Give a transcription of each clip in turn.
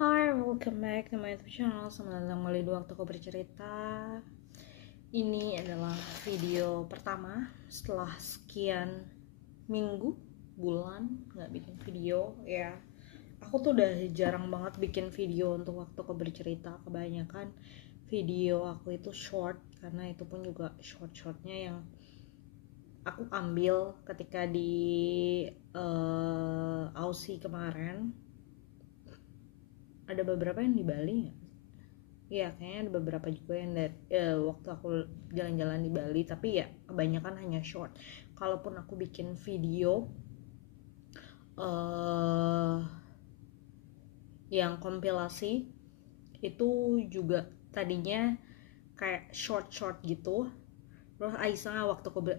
Hai, welcome back to my YouTube channel. Selamat datang kembali di Waktu Aku Bercerita. Ini adalah video pertama setelah sekian minggu, bulan nggak bikin video ya. Aku tuh udah jarang banget bikin video untuk Waktu Aku Bercerita. Kebanyakan video aku itu short, karena itu pun juga short-shortnya yang aku ambil ketika di Aussie kemarin. Ada beberapa yang di Bali nggak? Iya, kayaknya ada beberapa juga yang waktu aku jalan-jalan di Bali, tapi ya kebanyakan hanya short. Kalaupun aku bikin video yang kompilasi, itu juga tadinya kayak short gitu. Terus Aisyah waktu aku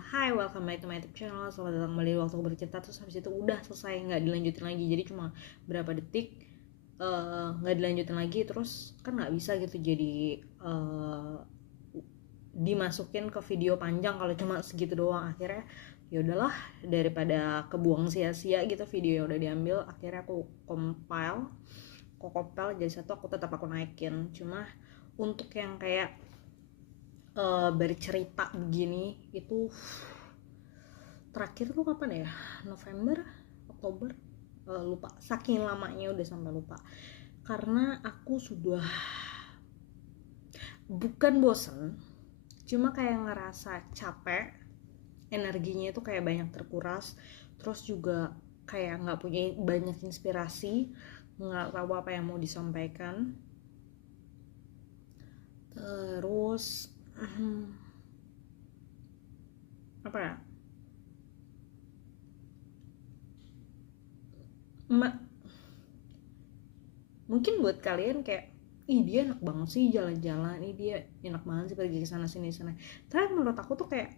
hi, welcome back to my YouTube channel, selamat datang kembali di Waktu Aku Bercerita. Terus habis itu udah selesai, nggak dilanjutin lagi. Jadi cuma berapa detik, nggak dilanjutin lagi. Terus kan nggak bisa gitu, jadi dimasukin ke video panjang kalau cuma segitu doang. Akhirnya ya udahlah, daripada kebuang sia-sia gitu video yang udah diambil, akhirnya aku compile jadi satu. Aku tetap aku naikin. Cuma untuk yang kayak bercerita begini itu terakhir tuh kapan ya, November, Oktober, lupa, saking lamanya udah sampai lupa. Karena aku sudah bukan bosen, cuma kayak ngerasa capek, energinya itu kayak banyak terkuras. Terus juga kayak nggak punya banyak inspirasi, nggak tahu apa yang mau disampaikan. Terus apa ya, mungkin buat kalian kayak, ih dia enak banget sih jalan-jalan, ih dia enak banget sih pergi ke sana sini sana. Tapi menurut aku tuh kayak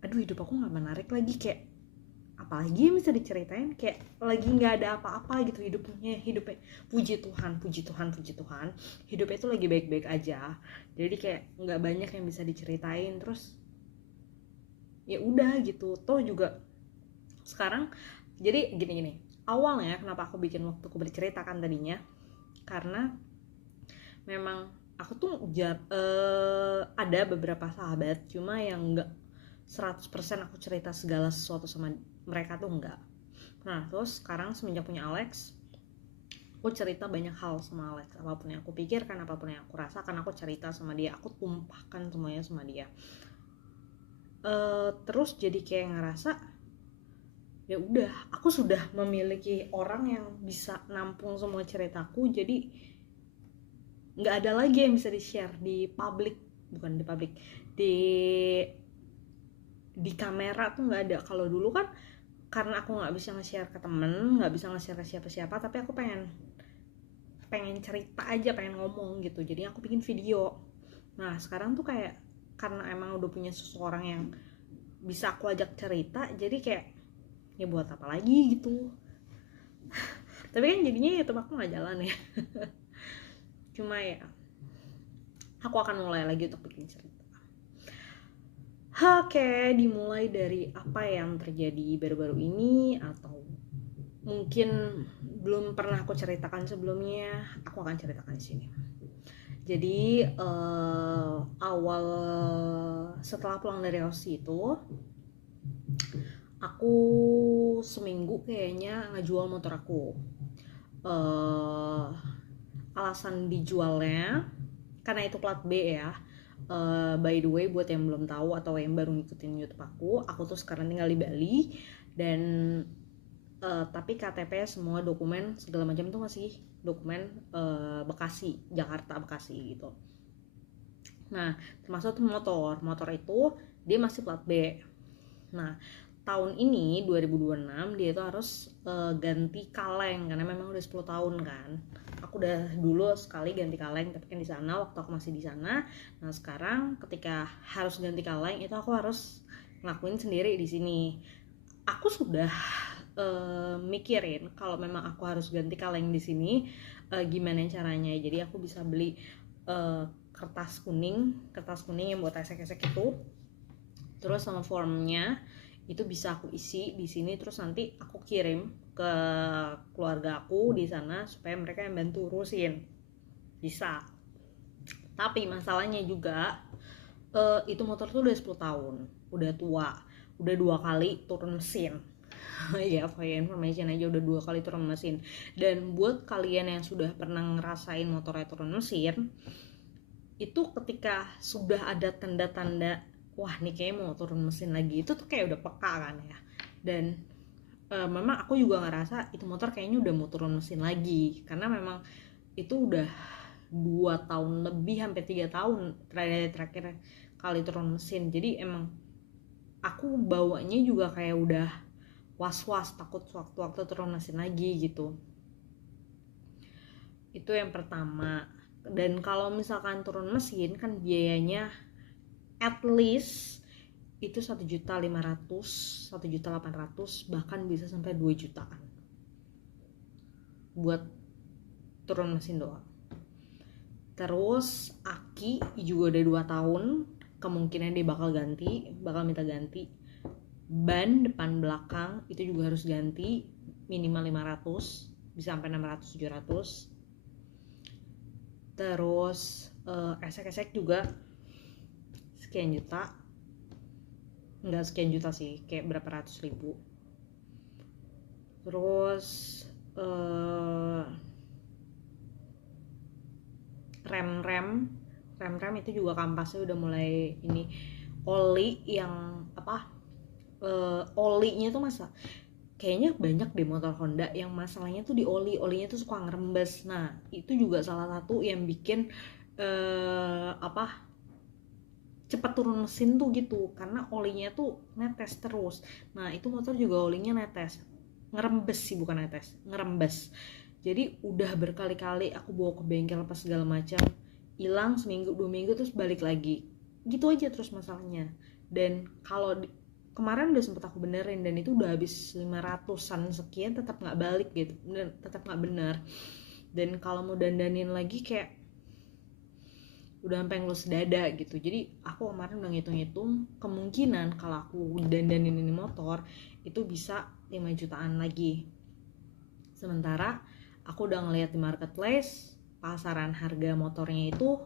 aduh, hidup aku nggak menarik lagi. Kayak apalagi yang bisa diceritain, kayak lagi nggak ada apa-apa gitu hidupnya. Puji Tuhan, hidupnya itu lagi baik-baik aja. Jadi kayak nggak banyak yang bisa diceritain. Terus ya udah gitu. Toh juga sekarang, jadi gini, awalnya kenapa aku bikin Waktu Aku Bercerita kan tadinya karena memang aku tuh ada beberapa sahabat, cuma yang nggak 100% aku cerita segala sesuatu sama mereka tuh enggak. Nah terus sekarang semenjak punya Alex, aku cerita banyak hal sama Alex. Apapun yang aku pikirkan, apapun yang aku rasakan, aku cerita sama dia. Aku tumpahkan semuanya sama dia. Terus jadi kayak ngerasa ya udah, aku sudah memiliki orang yang bisa nampung semua ceritaku. Jadi nggak ada lagi yang bisa di share di publik, bukan di publik, di kamera tuh nggak ada. Kalau dulu kan karena aku nggak bisa nge-share ke temen, nggak bisa nge-share ke siapa-siapa, tapi aku pengen cerita aja, pengen ngomong gitu, jadi aku bikin video. Nah sekarang tuh kayak karena emang udah punya seseorang yang bisa aku ajak cerita, jadi kayak ya buat apa lagi gitu. Tapi kan jadinya YouTube aku nggak jalan ya. Cuma ya aku akan mulai lagi untuk bikin cerita. Oke, dimulai dari apa yang terjadi baru-baru ini, atau mungkin belum pernah aku ceritakan sebelumnya, aku akan ceritakan di sini. Jadi awal setelah pulang dari Aussie itu, aku seminggu kayaknya ngejual motor aku. Alasan dijualnya karena itu plat B ya. By the way, buat yang belum tahu atau yang baru ngikutin YouTube aku tuh sekarang tinggal di Bali, dan tapi KTP semua dokumen segala macam tuh masih dokumen Bekasi, Jakarta, Bekasi gitu. Nah termasuk tuh motor itu dia masih plat B. Nah tahun ini 2026 dia itu harus ganti kaleng, karena memang udah 10 tahun kan. Aku udah dulu sekali ganti kaleng, tapi kan di sana waktu aku masih di sana. Nah sekarang ketika harus ganti kaleng itu aku harus ngelakuin sendiri di sini. Aku sudah mikirin kalau memang aku harus ganti kaleng di sini, gimana caranya. Jadi aku bisa beli kertas kuning yang buat esek-esek itu, terus sama formnya itu bisa aku isi di sini, terus nanti aku kirim ke keluarga aku di sana supaya mereka yang bantu urusin. Bisa. Tapi masalahnya juga itu motor tuh udah 10 tahun, udah tua, udah 2 kali turun mesin. Ya for your information aja, udah 2 kali turun mesin. Dan buat kalian yang sudah pernah ngerasain motornya turun mesin, itu ketika sudah ada tanda-tanda wah nih kayak mau turun mesin lagi, itu tuh kayak udah peka kan ya. Dan memang aku juga ngerasa itu motor kayaknya udah mau turun mesin lagi, karena memang itu udah 2 tahun lebih, hampir 3 tahun terakhir kali turun mesin. Jadi emang aku bawanya juga kayak udah was-was, takut waktu turun mesin lagi gitu. Itu yang pertama. Dan kalau misalkan turun mesin kan biayanya at least itu 1.500.000, 1.800.000, bahkan bisa sampai 2 jutaan buat turun mesin doang. Terus aki juga udah 2 tahun, kemungkinan dia bakal minta ganti. Ban depan belakang itu juga harus ganti, minimal 500, bisa sampai 600, 700. Terus esek-esek juga sekian juta, enggak sekian juta sih, kayak berapa ratus ribu. Terus rem itu juga kampasnya udah mulai ini. Oli yang olinya tuh masa kayaknya banyak deh motor Honda yang masalahnya tuh di olinya tuh suka ngerembes. Nah itu juga salah satu yang bikin cepat turun mesin tuh gitu, karena olinya tuh netes terus. Nah itu motor juga olinya netes, ngerembes sih, bukan netes, ngerembes. Jadi udah berkali-kali aku bawa ke bengkel apa segala macam, hilang seminggu 2 minggu terus balik lagi, gitu aja terus masalahnya. Dan kalau kemarin udah sempet aku benerin dan itu udah habis 500-an sekian, tetap nggak balik gitu, tetap nggak bener. Dan kalau mau dandanin lagi kayak udah sampai ngelus dada gitu. Jadi aku kemarin udah ngitung-ngitung, kemungkinan kalau aku dandanin ini motor itu bisa 5 jutaan lagi. Sementara aku udah ngeliat di marketplace, pasaran harga motornya itu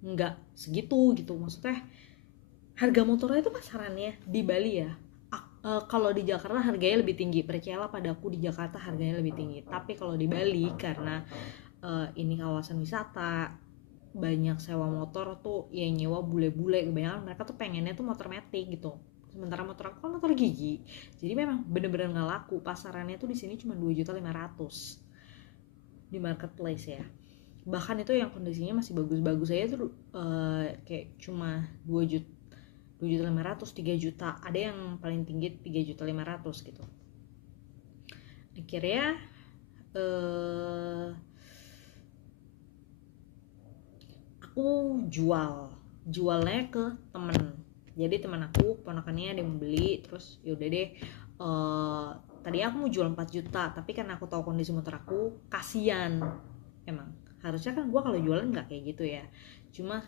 nggak segitu gitu. Maksudnya harga motornya itu pasarannya di Bali ya, kalau di Jakarta harganya lebih tinggi, percayalah padaku, di Jakarta harganya lebih tinggi. Tapi kalau di Bali karena ini kawasan wisata, banyak sewa motor tuh ya, nyewa bule-bule, kebanyakan mereka tuh pengennya tuh motor matic gitu. Sementara motor aku kan motor gigi, jadi memang bener-bener nggak laku. Pasarannya tuh di sini cuma 2.500.000 di marketplace ya. Bahkan itu yang kondisinya masih bagus-bagus aja tuh kayak cuma 2.500.000, 3 juta, ada yang paling tinggi 3.500.000 gitu. Akhirnya aku jualnya ke temen. Jadi teman aku, ponakannya ada yang mau beli, terus yaudah deh, tadi aku mau jual 4 juta, tapi karena aku tahu kondisi motor aku, kasian. Emang harusnya kan gue kalau jualan nggak kayak gitu ya, cuma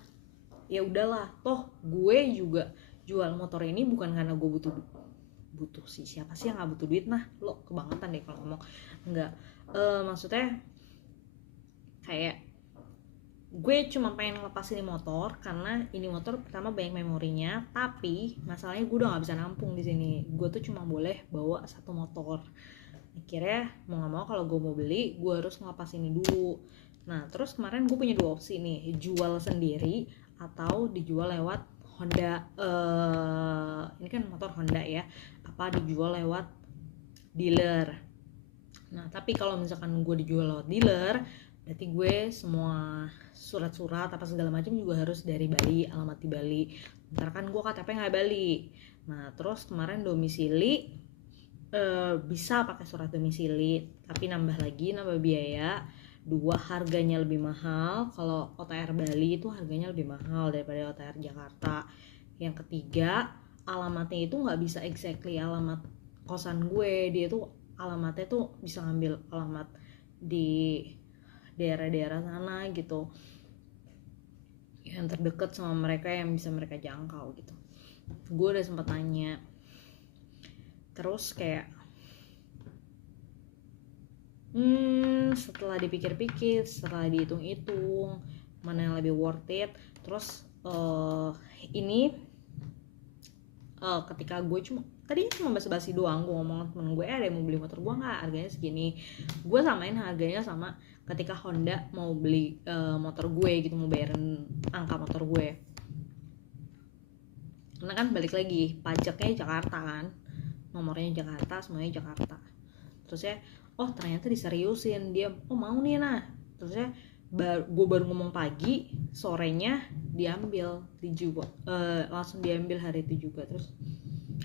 ya udahlah, toh gue juga jual motor ini bukan karena gue butuh sih, siapa sih yang nggak butuh duit. Nah lo kebangetan deh kalau ngomong nggak, maksudnya kayak gue cuma pengen ngelepas ini motor karena ini motor pertama banyak memorinya, tapi masalahnya gue udah nggak bisa nampung di sini. Gue tuh cuma boleh bawa 1 motor. Akhirnya mau nggak mau kalau gue mau beli, gue harus ngelepas ini dulu. Nah terus kemarin gue punya 2 opsi nih, jual sendiri atau dijual lewat Honda. Ini kan motor Honda ya, apa dijual lewat dealer. Nah tapi kalau misalkan gue dijual lewat dealer, berarti gue semua surat-surat apa segala macam juga harus dari Bali, alamat di Bali. Ntar kan gue KTP nggak Bali. Nah terus kemarin domisili, bisa pakai surat domisili, tapi nambah biaya. 2, harganya lebih mahal. Kalau OTR Bali itu harganya lebih mahal daripada OTR Jakarta. Yang ketiga, alamatnya itu nggak bisa exactly alamat kosan gue. Dia tuh alamatnya tuh bisa ngambil alamat di daerah-daerah sana gitu, yang terdekat sama mereka, yang bisa mereka jangkau gitu. Gue udah sempet tanya, terus kayak Setelah dipikir-pikir, setelah dihitung-hitung mana yang lebih worth it, terus ini ketika gue tadinya cuma basa-basi doang, gue ngomong sama temen gue, ada yang mau beli motor gue nggak, harganya segini. Gue samain harganya sama ketika Honda mau beli motor gue gitu, mau bayarin angka motor gue. Karena kan balik lagi, pajaknya Jakarta kan, nomornya Jakarta, semuanya Jakarta. Terus ya, oh ternyata diseriusin dia, oh mau nih nah. Terus ya, gue baru ngomong pagi, sorenya diambil, langsung diambil hari itu juga. Terus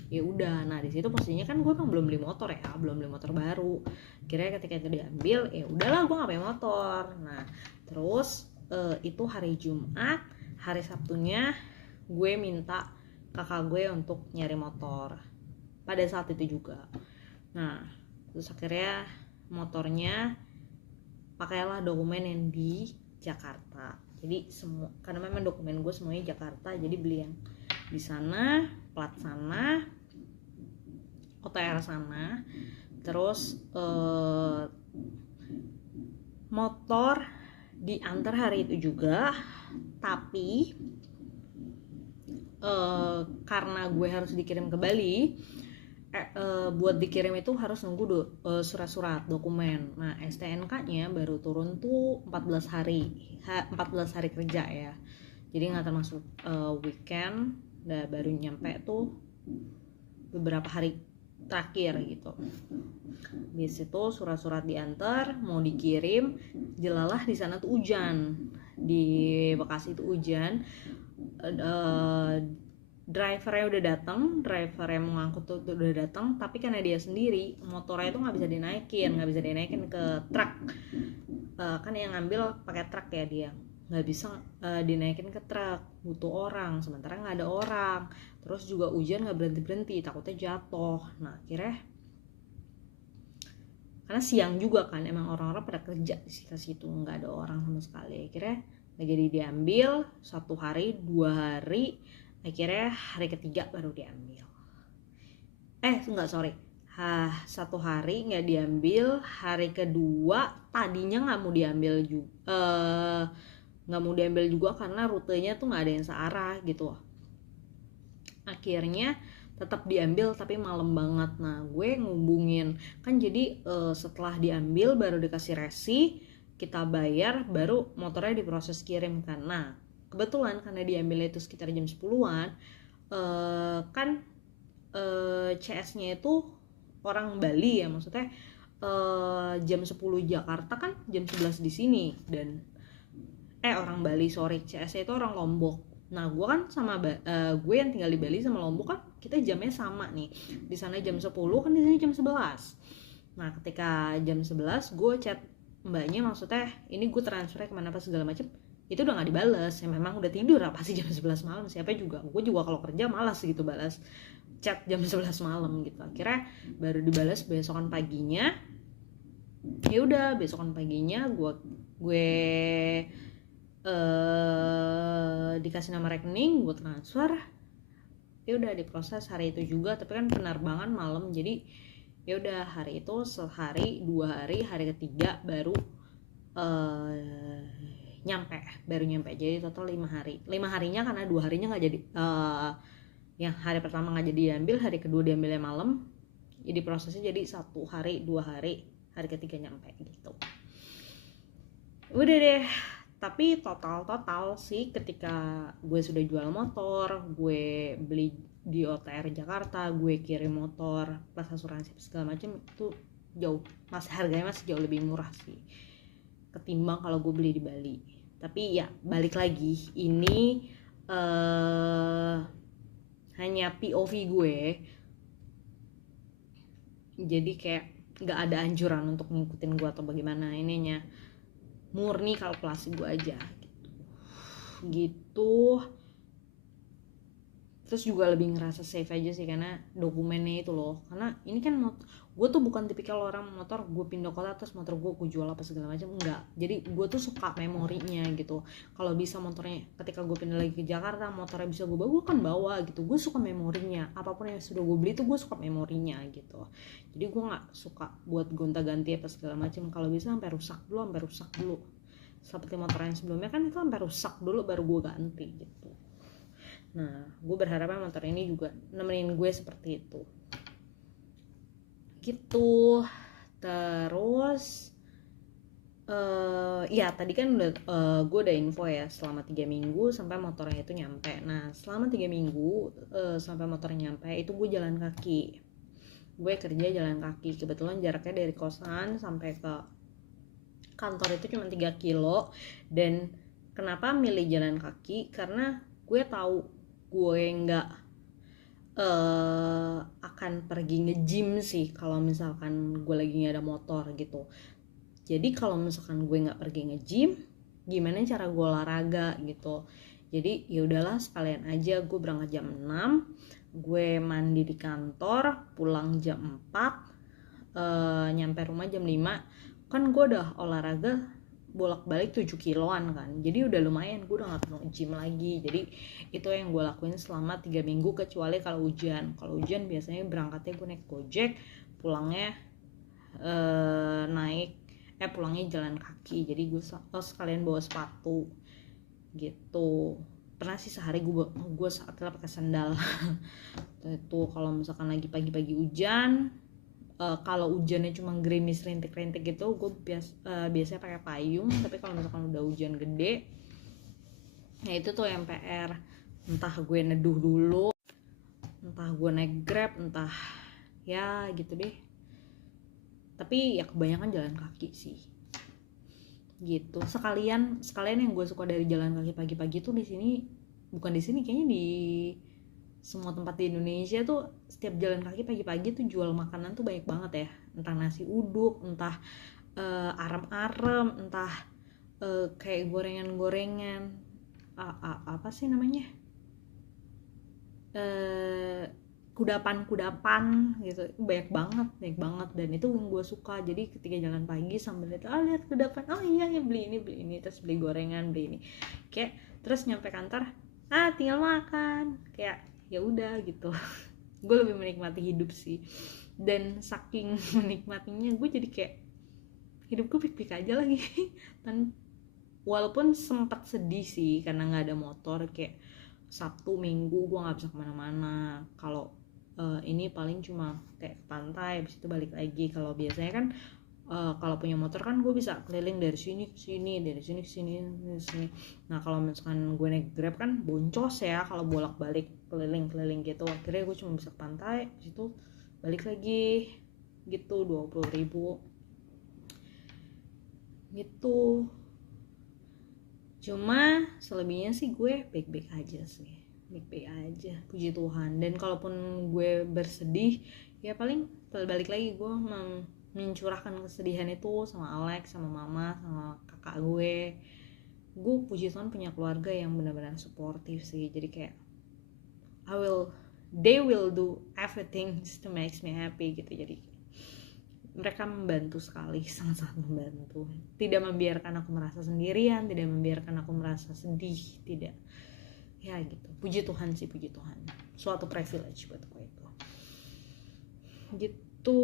ya udah, nah di situ posisinya kan gue kan belum beli motor ya, belum beli motor baru. Kira ketika itu diambil, ya udahlah gue nggak punya motor. Nah terus itu hari Jumat, hari Sabtunya gue minta kakak gue untuk nyari motor pada saat itu juga. Nah terus akhirnya motornya pakailah dokumen yang di Jakarta. Jadi semua, karena memang dokumen gue semuanya Jakarta, jadi beli yang di sana, plat sana, OTR sana. Terus motor diantar hari itu juga, tapi karena gue harus dikirim ke Bali, buat dikirim itu harus nunggu surat-surat dokumen. Nah STNK-nya baru turun tuh 14 hari kerja ya, jadi nggak termasuk weekend. Baru nyampe tuh beberapa hari terakhir gitu. Di situ surat-surat diantar, mau dikirim, jelalah di sana tuh hujan, di Bekasi itu hujan. Drivernya udah datang, driver yang mau ngangkut tuh udah datang, tapi karena dia sendiri, motornya itu nggak bisa dinaikin ke truk. Kan yang ngambil pakai truk ya, dia nggak bisa dinaikin ke truk, butuh orang, sementara nggak ada orang. Terus juga hujan nggak berhenti, takutnya jatuh. Nah akhirnya, karena siang juga kan, emang orang-orang pada kerja di situ, nggak ada orang sama sekali. Akhirnya nggak jadi diambil, 1 hari 2 hari, akhirnya hari ketiga baru diambil. Sorry, 1 hari nggak diambil, hari kedua tadinya nggak mau diambil juga karena rutenya tuh nggak ada yang searah gitu. Akhirnya tetap diambil tapi malam banget. Nah gue ngubungin kan, jadi setelah diambil baru dikasih resi, kita bayar, baru motornya diproses kirim kan. Nah kebetulan karena diambilnya itu sekitar jam 10-an, kan CS-nya itu orang Bali ya, maksudnya jam 10 Jakarta kan jam 11 di sini, dan orang Bali, sorry, CS-nya itu orang Lombok. Nah gue kan sama gue yang tinggal di Bali sama Lombok kan kita jamnya sama nih, di sana jam 10 kan di sini jam 11. Nah ketika jam 11 gue chat mbaknya, maksudnya ini gue transfernya kemana apa segala macem, itu udah nggak dibales. Ya memang udah tidur apa sih jam 11 malam, siapa juga, gue juga kalau kerja malas gitu balas chat jam 11 malam gitu. Akhirnya baru dibalas besokan paginya. Ya udah besokan paginya gue dikasih nama rekening, gue transfer. Ya udah diproses hari itu juga, tapi kan penerbangan malam, jadi ya udah hari itu sehari 2 hari, hari ketiga baru nyampe. Jadi total 5 hari. 5 harinya karena 2 harinya nggak jadi, yang hari pertama nggak jadi diambil, hari kedua diambilnya malam, jadi prosesnya jadi 1 hari 2 hari, hari ketiga nyampe gitu. Udah deh. Tapi total sih ketika gue sudah jual motor, gue beli di OTR Jakarta, gue kirim motor plus asuransi segala macam, itu jauh, harganya masih jauh lebih murah sih ketimbang kalau gue beli di Bali. Tapi ya balik lagi, ini hanya POV gue, jadi kayak nggak ada anjuran untuk ngikutin gue atau bagaimana, ininya murni kalkulasi gue aja gitu. terus juga lebih ngerasa safe aja sih karena dokumennya itu loh. Karena ini kan gue tuh bukan tipikal orang motor gue pindah kota terus motor gue jual apa segala macam, enggak. Jadi gue tuh suka memorinya gitu. Kalau bisa motornya ketika gue pindah lagi ke Jakarta motornya bisa gue bawa, gue kan bawa gitu. Gue suka memorinya, apapun yang sudah gue beli tuh gue suka memorinya gitu. Jadi gue nggak suka buat gonta-ganti apa segala macam. Kalau bisa sampai rusak dulu. Seperti motor yang sebelumnya kan itu sampai rusak dulu baru gue ganti gitu. Nah, gue berharapnya motor ini juga nemenin gue seperti itu. Gitu. Terus ya tadi kan udah gue udah info ya selama 3 minggu sampai motornya itu nyampe. Nah, selama 3 minggu sampai motornya nyampe itu gue jalan kaki. Gue kerja jalan kaki. Kebetulan jaraknya dari kosan sampai ke kantor itu cuma 3 kilo. Dan kenapa milih jalan kaki? Karena gue tahu gue nggak akan pergi nge-gym sih kalau misalkan gue lagi nggak ada motor gitu. Jadi kalau misalkan gue nggak pergi nge-gym, gimana cara gue olahraga gitu. Jadi ya udahlah sekalian aja gue berangkat jam 6, gue mandi di kantor, pulang jam 4, nyampe rumah jam 5. Kan gue udah olahraga bolak-balik 7 kiloan kan, jadi udah lumayan, gue udah gak perlu gym lagi. Jadi itu yang gue lakuin selama 3 minggu, kecuali kalau hujan. Kalau hujan biasanya berangkatnya gue naik Gojek, pulangnya pulangnya jalan kaki. Jadi gue sekalian bawa sepatu gitu. Pernah sih sehari gue saatnya pakai sandal. Itu kalau misalkan lagi pagi-pagi hujan, kalau hujannya cuma gerimis rintik-rintik gitu, gue biasanya pakai payung. Tapi kalau misalkan udah hujan gede, ya itu tuh yang PR. Entah gue neduh dulu, entah gue naik Grab, entah ya gitu deh. Tapi ya kebanyakan jalan kaki sih. Gitu. Sekalian yang gue suka dari jalan kaki pagi-pagi tuh di sini, bukan di sini kayaknya di semua tempat di Indonesia tuh setiap jalan kaki pagi-pagi tuh jual makanan tuh banyak banget ya. Entah nasi uduk, entah arem-arem, entah kayak gorengan-gorengan, apa sih namanya, kudapan gitu. Banyak banget dan itu yang gue suka. Jadi ketika jalan pagi sambil lihat kudapan, oh iya ya beli ini, terus beli gorengan, beli ini, kayak terus nyampe kantor tinggal makan, kayak ya udah gitu. Gue lebih menikmati hidup sih. Dan saking menikmatinya gue jadi kayak hidup gue pik-pik aja lagi. Dan walaupun sempat sedih sih karena nggak ada motor, kayak Sabtu Minggu gue nggak bisa kemana-mana. Kalau ini paling cuma kayak ke pantai, habis itu balik lagi. Kalau biasanya kan kalau punya motor kan gue bisa keliling dari sini ke sini, dari sini ke sini. Nah kalau misalkan gue naik Grab kan boncos ya kalau bolak-balik keliling gitu. Akhirnya gue cuma bisa ke pantai, habis itu balik lagi gitu, 20.000 gitu. Cuma selebihnya sih gue baik-baik aja, puji Tuhan. Dan kalaupun gue bersedih ya paling balik lagi gue mencurahkan kesedihan itu sama Alex, sama mama, sama kakak gue. Puji Tuhan punya keluarga yang benar-benar suportif sih. Jadi kayak they will do everything to make me happy gitu. Jadi mereka membantu sekali, sangat-sangat membantu. Tidak membiarkan aku merasa sendirian, tidak membiarkan aku merasa sedih, tidak. Ya gitu. Puji Tuhan sih, puji Tuhan. Suatu privilege buat aku itu. Gitu.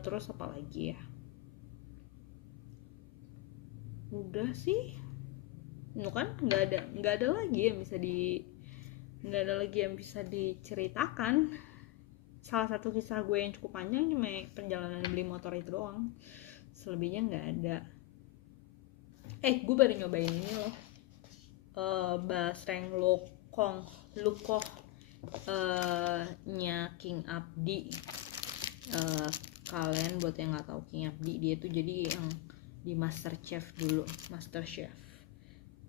Terus apa lagi ya? Udah sih. Kan nggak ada lagi yang bisa diceritakan. Salah satu kisah gue yang cukup panjang cuma perjalanan beli motor itu doang. Selebihnya nggak ada. Gue baru nyobain ini loh, basreng lukoh nya King Abdi. Kalian buat yang nggak tahu King Abdi, dia tuh jadi yang di MasterChef dulu, MasterChef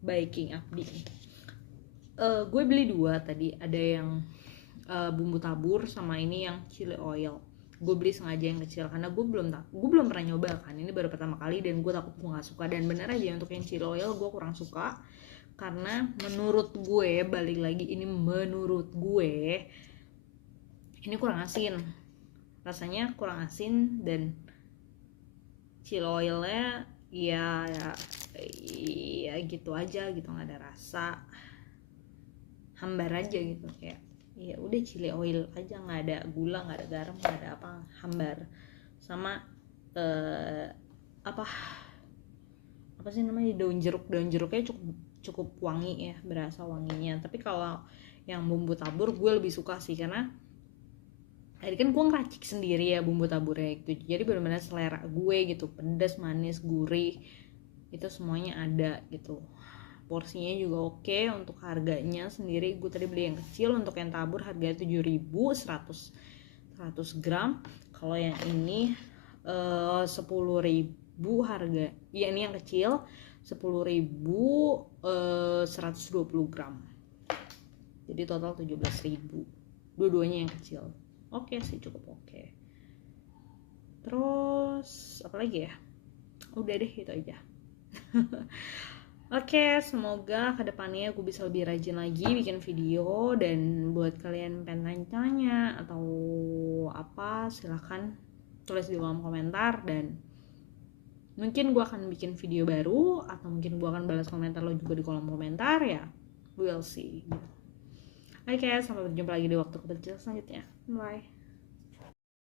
by King Abdi. Gue beli 2 tadi, ada yang bumbu tabur sama ini yang chili oil. Gue beli sengaja yang kecil karena gue belum pernah nyoba kan, ini baru pertama kali dan gue takut gue nggak suka. Dan bener aja untuk yang chili oil gue kurang suka karena menurut gue, balik lagi ini menurut gue, ini kurang asin, rasanya kurang asin, dan chili oilnya ya gitu aja gitu, nggak ada rasa, hambar aja gitu, kayak ya udah chili oil aja, nggak ada gula, nggak ada garam, nggak ada apa, hambar. Sama apa sih namanya, daun jeruknya cukup wangi ya, berasa wanginya. Tapi kalau yang bumbu tabur gue lebih suka sih, karena tadi kan gue ngeracik sendiri ya bumbu taburnya itu, jadi benar-benar selera gue gitu, pedas, manis, gurih, itu semuanya ada gitu. Porsinya juga oke, untuk harganya sendiri gue tadi beli yang kecil, untuk yang tabur harganya 7.000 100 gram. Kalau yang ini 10.000 harga ya, ini yang kecil 10.000 120 gram, jadi total 17.000, dua-duanya yang kecil. Oke sih, cukup oke. Terus apa lagi ya, udah deh itu aja. Oke, semoga kedepannya gue bisa lebih rajin lagi bikin video. Dan buat kalian pengen tanya atau apa, silahkan tulis di kolom komentar, dan mungkin gue akan bikin video baru, atau mungkin gue akan balas komentar lo juga di kolom komentar ya, we'll see. Oke, sampai berjumpa lagi di waktu kecil selanjutnya. Bye.